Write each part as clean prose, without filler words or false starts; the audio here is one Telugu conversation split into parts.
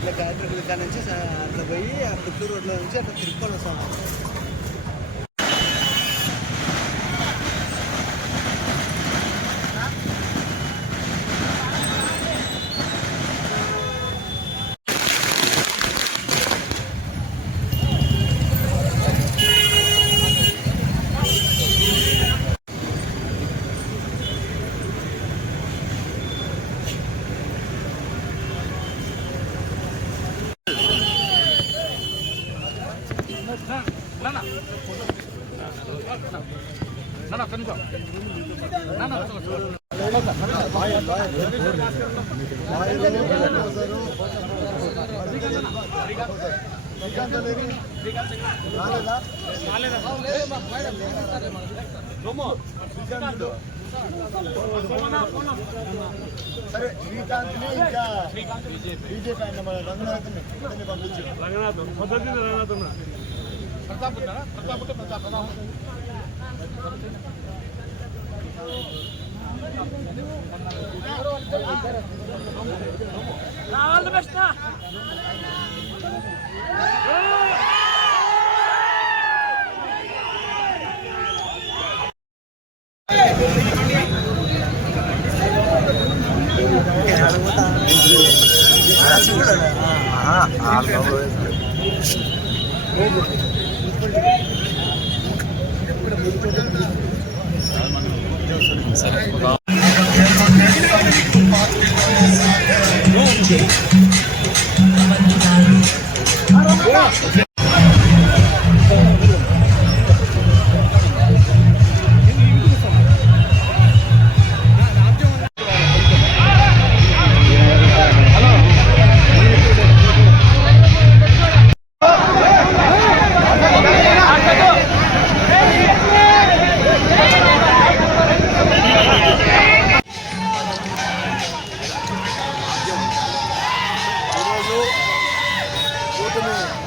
అట్లా గాయత్రి కాడ నుంచి అట్లా పోయి ఆ పుత్తూరు రోడ్లో నుంచి అట్లా తిరుక్కొని వస్తాను. సరే శ్రీకాంత్ని ఇంకా బీజేపీ ఆయన మన రంగనాథ్ని పంపించి రంగనాథ్ ఆల్ ది బెస్ట్.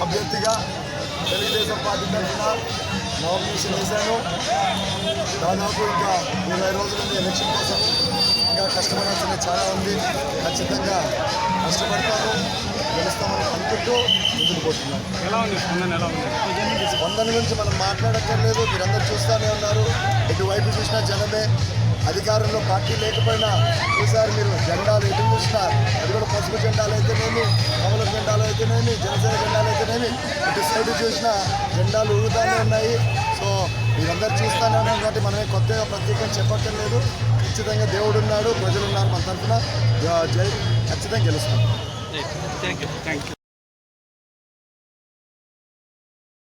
అభ్యర్థిగా తెలుగుదేశం పార్టీ తరఫున నామినేషన్ వేశాను. దాదాపు ఇంకా 20 రోజుల నుండి ఎలక్షన్ కోసం ఇంకా కష్టపడాల్సింది చాలా ఉంది. ఖచ్చితంగా కష్టపడతాను, గెలుస్తామని అనుకుంటూ ముందుకు పోతున్నాను. స్పందన గురించి మనం మాట్లాడక్కర్లేదు, మీరందరూ చూస్తూనే ఉన్నారు. ఎటువైపు చూసినా జనమే. అధికారంలో పార్టీ లేకపోయినా ఈసారి మీరు జెండాలు ఎటు చూసినా అది కూడా పసుపు జెండాలు అయితేనేమి, కమల జెండాలు అయితేనేమి, జనసేన జెండాలు అయితేనేమి, ఇటు సైడ్ చూసినా జెండాలు ఊగుతూనే ఉన్నాయి. సో మీరందరూ చూస్తూనే ఉన్నారు కాబట్టి మనమే కొత్తగా ప్రత్యేకంగా చెప్పక్కర్లేదు. ఖచ్చితంగా దేవుడు ఉన్నాడు, ప్రజలు ఉన్నారు మన తరఫున. ఖచ్చితంగా గెలుస్తాం.